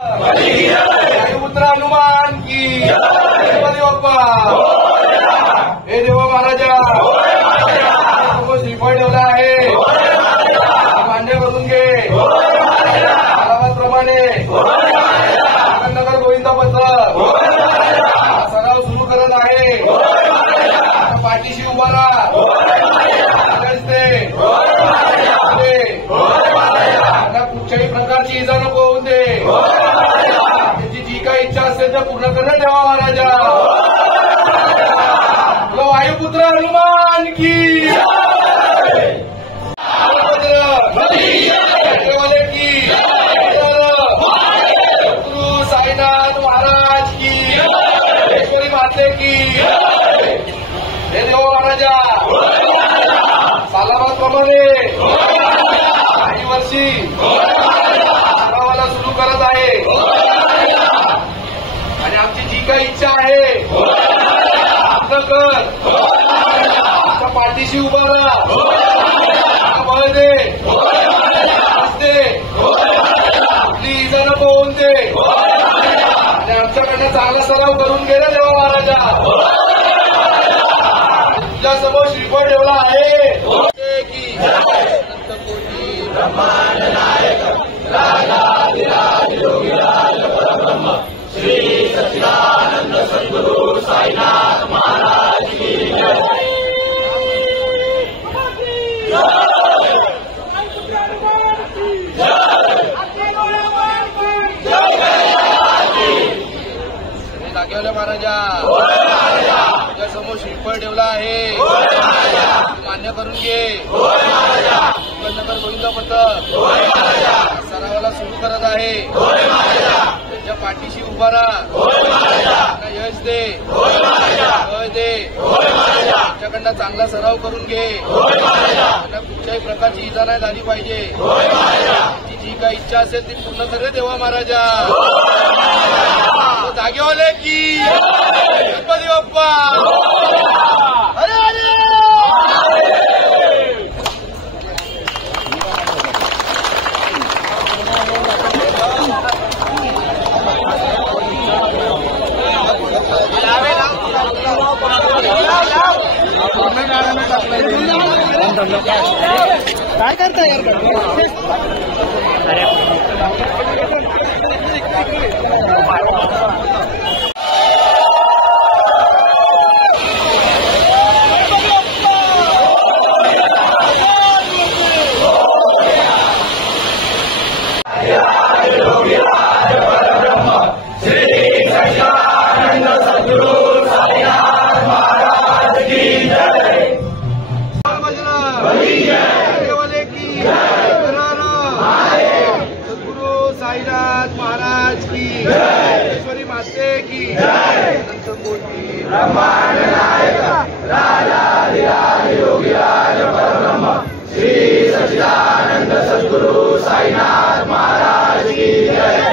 पुत्र हनुमान की गणपती बाप्पा हे देवा महाराजा श्रीफळ ठेवला आहे मान्य करून घे प्रमाणे नगर गोविंद पत्र सराव सुरू करत आहे पाठीशी उभा राहा कुठच्याही प्रकारची इजा नको होऊ दे त्याची जी काही इच्छा असेल तर पूर्ण करणं देवा महाराजा वायुपुत्र हनुमान की गुरु साईनाथ महाराज की ईश्वरी माते की हे देवा महाराजा सालाबादप्रमाणे काही वर्षी सरावाला सुरू करत आहे आणि आमची जी काही इच्छा आहे पूर्ण कर आमच्या पाठीशी उभा राहा बळ दे आपली इजा नको होऊन दे आणि आमच्याकडनं चांगला सराव करून घे ना देवा महाराजा तुझ्या समोर श्रीफळ ठेवला आहे की ब्रह्मांड नायक राजाधिराज योगीराज परब्रह्म श्री सच्चिदानंद सद्गुरु साईनाथ महाराज की जय। महाराजा तुझ्या समोर श्रीफळ ठेवला आहे मान्य करून घे नगर गोविंद पत्र सरावाला सुरू करत आहे त्याच्या पाठीशी उभा राहा यश दे जय दे त्याच्याकडनं चांगला सराव करून घे त्यांना कुठल्याही प्रकारची इजा नाही झाली पाहिजे त्याची जी काही इच्छा असेल ती पूर्ण करे देवा महाराजा जागेवाले की गणपती बाप्पा अरे अरे काय करता यार साईनाथ महाराज की ईश्वरी माते की ब्रह्मांड नायक राजाधिराज योगीराज परब्रह्म श्री सच्चिदानंद सद्गुरु साईनाथ महाराज की जय।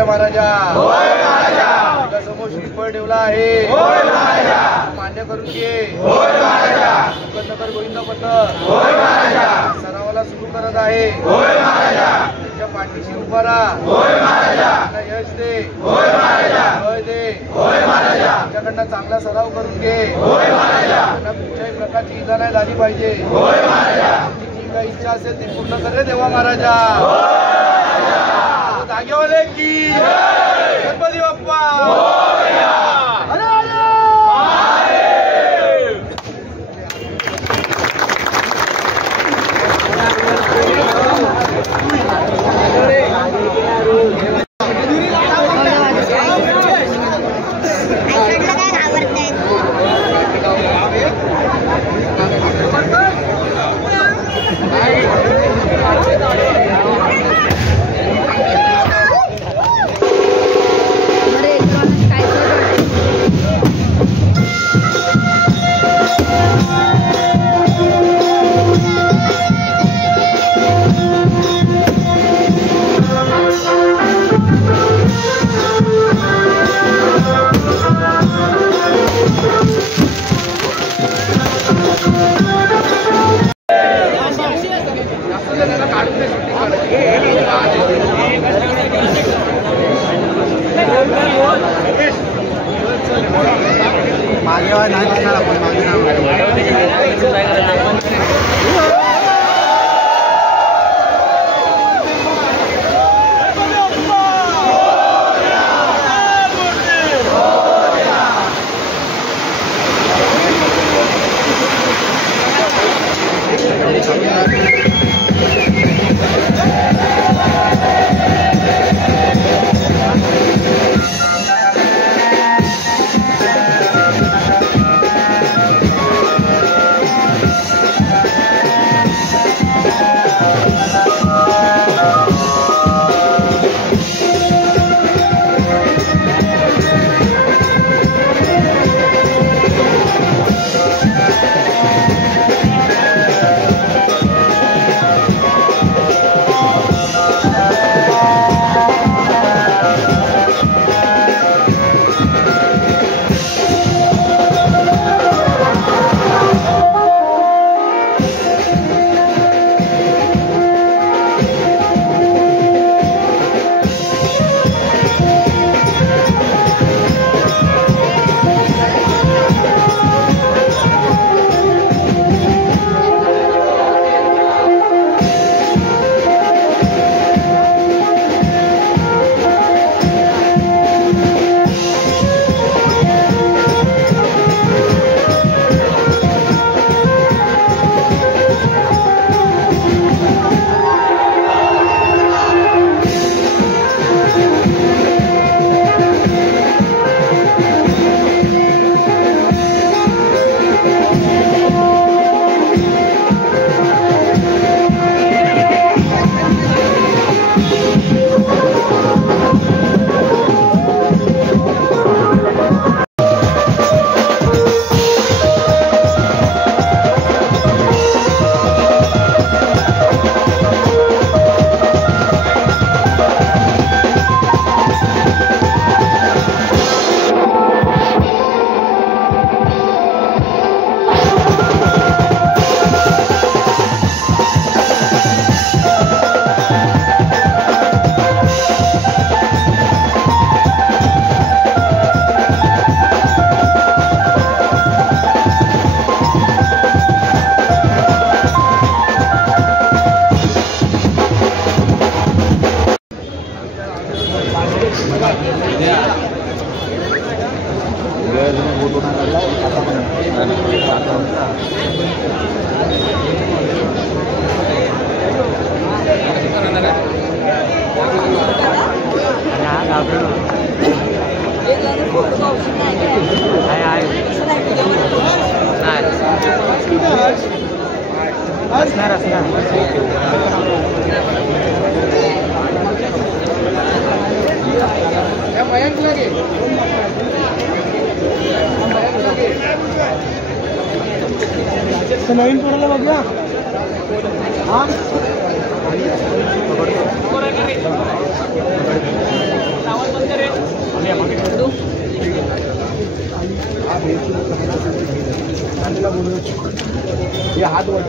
महाराजा तुझ्या समोर श्रीफळ ठेवला आहे मान्य करून घे नगर गोविंद पत्र सरावाला सुरू करत आहे त्याच्या पाठीशी उभा राहा यश दे जय दे त्याच्याकडनं चांगला सराव करून घे त्यांना कुठल्याही प्रकारची इजा नाही झाली पाहिजे जी काही इच्छा असेल ती पूर्ण करे देवा महाराजा जागेवाले की गणपती बाप्पा अरे अरे काय नवीन पोराला बघूया. हा हात वर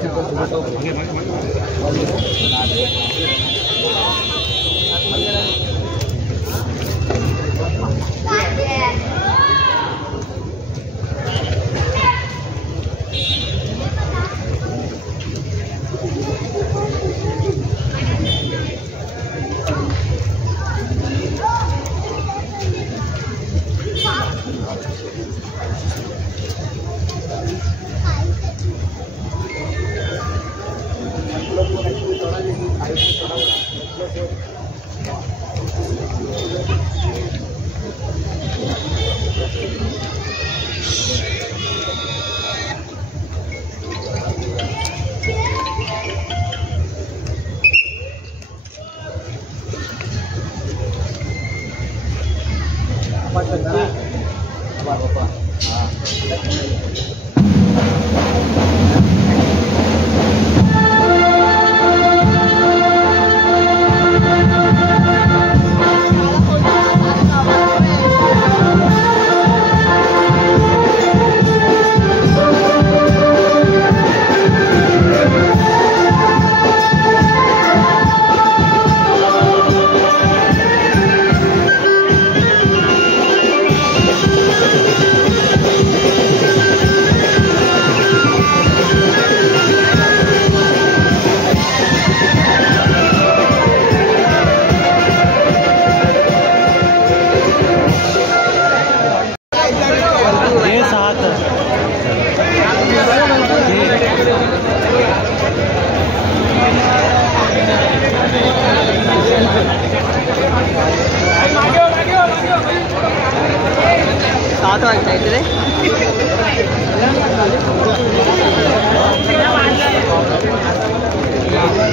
8 वाजता इकडे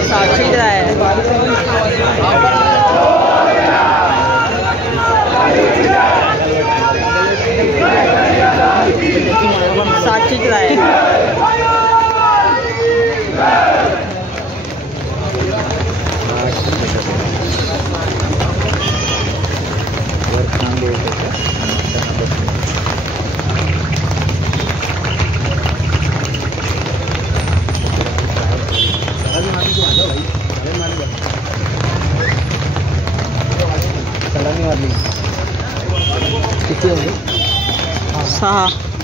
साक्षी आहे साक्षीच आहे 6